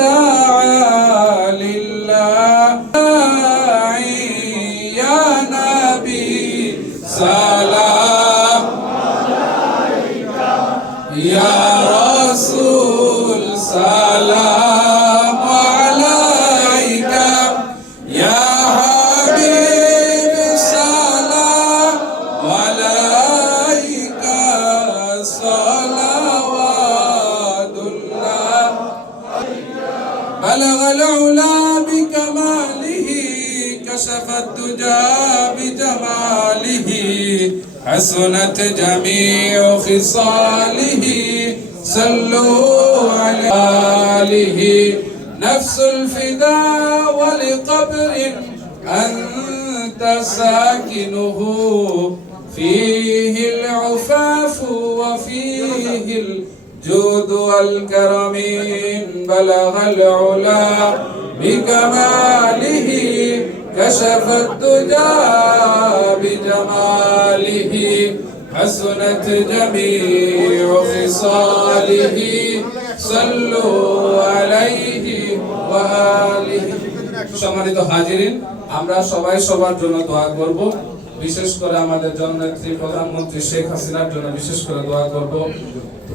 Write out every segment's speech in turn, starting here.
داعا لله يا نبي سلام عليك يا رسول سلام عليك يا حبيب سلام عليك صلوات الله بلغ العلا بكماله كشف الدجى بجماله حسنت جميع خصاله صلوا عليه نفس الفداء ولقبر أنت ساكنه فيه العفاف وفيه الجود والكرم بلغ العلا بكماله كشف الدجى بجماله حسنت جميع خصاله صلوا عليه وآله সম্মানিত হাজিরিন, আমরা সবাই সবার জন্য দোয়া করব। বিশেষ করে আমাদের জননেত্রী প্রধানমন্ত্রী শেখ হাসিনার জন্য বিশেষ করে দোয়া করব।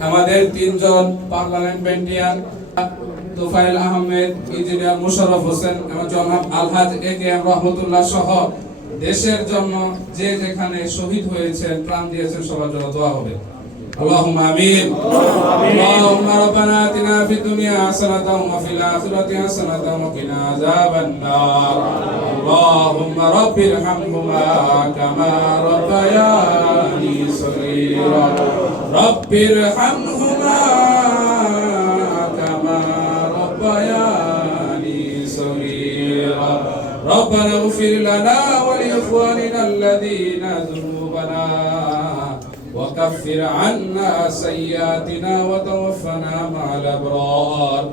আমাদের তিনজন পার্লামেন্টারিয়ান তোফায়েল আহমেদ, ইঞ্জিনিয়ার মুশাররফ হোসেন এবং জনাব আলহাজ এ.কে.এম রহমতুল্লাহ সহ দেশের জন্য যে যেখানে শহীদ হয়েছেন, প্রাণ দিয়েছেন, সবার জন্য দোয়া হবে। اللهم آمين. اللهم ربنا آتنا في الدنيا حسنة وفي الآخرة حسنة وقنا عذاب النار. اللهم رب ارحمهما كما ربياني صغيرا. رب ارحمهما كما ربياني صغيرا. ربنا اغفر لنا ولإخواننا الذين ذنوبنا وكفر عنا سيئاتنا وتوفنا مع الأبرار.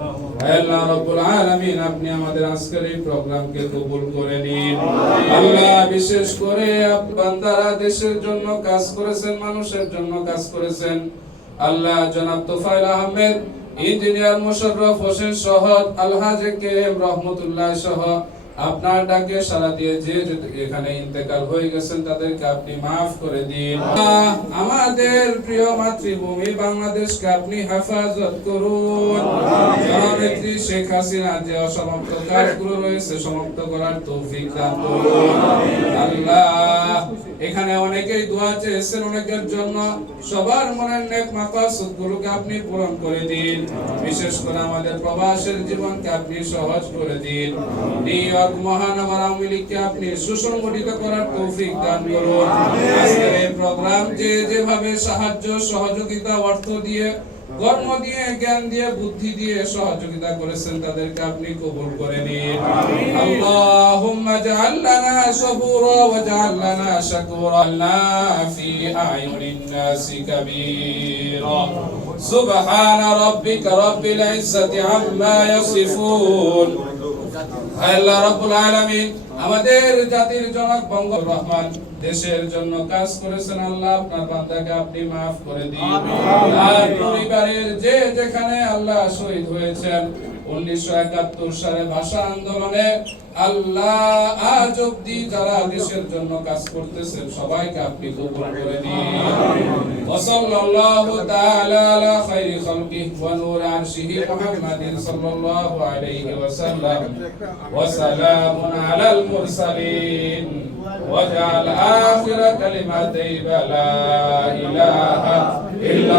আল্লাহ রাব্বুল আলামিন, আপনি আমাদের আজকের এই প্রোগ্রামকে কবুল করে নিন। আল্লাহ, বিশেষ করে বান্দারা দেশের জন্য কাজ করেছেন, মানুষের জন্য কাজ করেছেন। আল্লাহ, জনাব তোফায়েল আহমেদ, ইঞ্জিনিয়ার মুশাররফ হোসেন সহ আলহাজ এ.কে.এম রহমতুল্লাহ সহ আপনার ডাকে সাড়া দিয়ে যে এখানে ইন্তেকাল হয়ে গেছেন তাদেরকে আপনি মাফ করে দিন। আমাদের প্রিয় মাতৃভূমি বাংলাদেশকে আপনি হেফাজত করুন। জননেত্রী শেখ হাসিনা যে অসমাপ্ত কাজগুলো রয়েছে সমাপ্ত করার তৌফিক দান করুন। আল্লাহ, এখানে অনেকেই দোয়া চেয়েছেন অনেকের জন্য, সবার মনের নেক মাকাসুদগুলোকে আপনি পূরণ করে দিন। বিশেষ করে আমাদের প্রবাসের জীবনকে আপনি সহজ করে দিন। নিয়ত মহানগর আওয়ামী লীগকে আপনি সুসংগঠিত করার তৌফিক দান করুন। আজকের এই প্রোগ্রাম যে যেভাবে সাহায্য সহযোগিতা, অর্থ দিয়ে, কর্ম দিয়ে, জ্ঞান দিয়ে, বুদ্ধি দিয়ে সহযোগিতা করেছেন তাদেরকে আপনি কবুল করে নিন। আল্লাহুম্মা জাআল লানা সাবুরা ওয়া জাআল লানা শাকুরা লা ফি আ'য়ুনিন নাসি কাবীরা। সুবহানা রাব্বিকা রাব্বিল ইজ্জাতি আম্মা ইয়াসিফুন। আল্লাহ রাব্বুল আলামিন, আমাদের জাতির জনক বঙ্গবন্ধু রহমান দেশের জন্য কাজ করেছেন। আল্লাহ, আপনার বান্দাকে আপনি মাফ করে দিন। আর পরিবারের যে যেখানে আল্লাহ শহীদ হয়েছেন 1971 সালে ভাষা আন্দোলনে, আল্লাহ আজ অবধি যারা দেশের জন্য কাজ করতেছেন সবাইকে আপনি কবুল করে দিন। ওয়া সাল্লাল্লাহু তাআলা আলা খায়রি খালকিহি ওয়া নূর আরশিহি মুহাম্মাদিন সাল্লাল্লাহু আলাইহি ওয়া সাল্লাম ওয়া সালামুন আলাল মুরসালিন ওয়া জাআল আখিরা কালিমাতি লা ইলাহা ইল্লা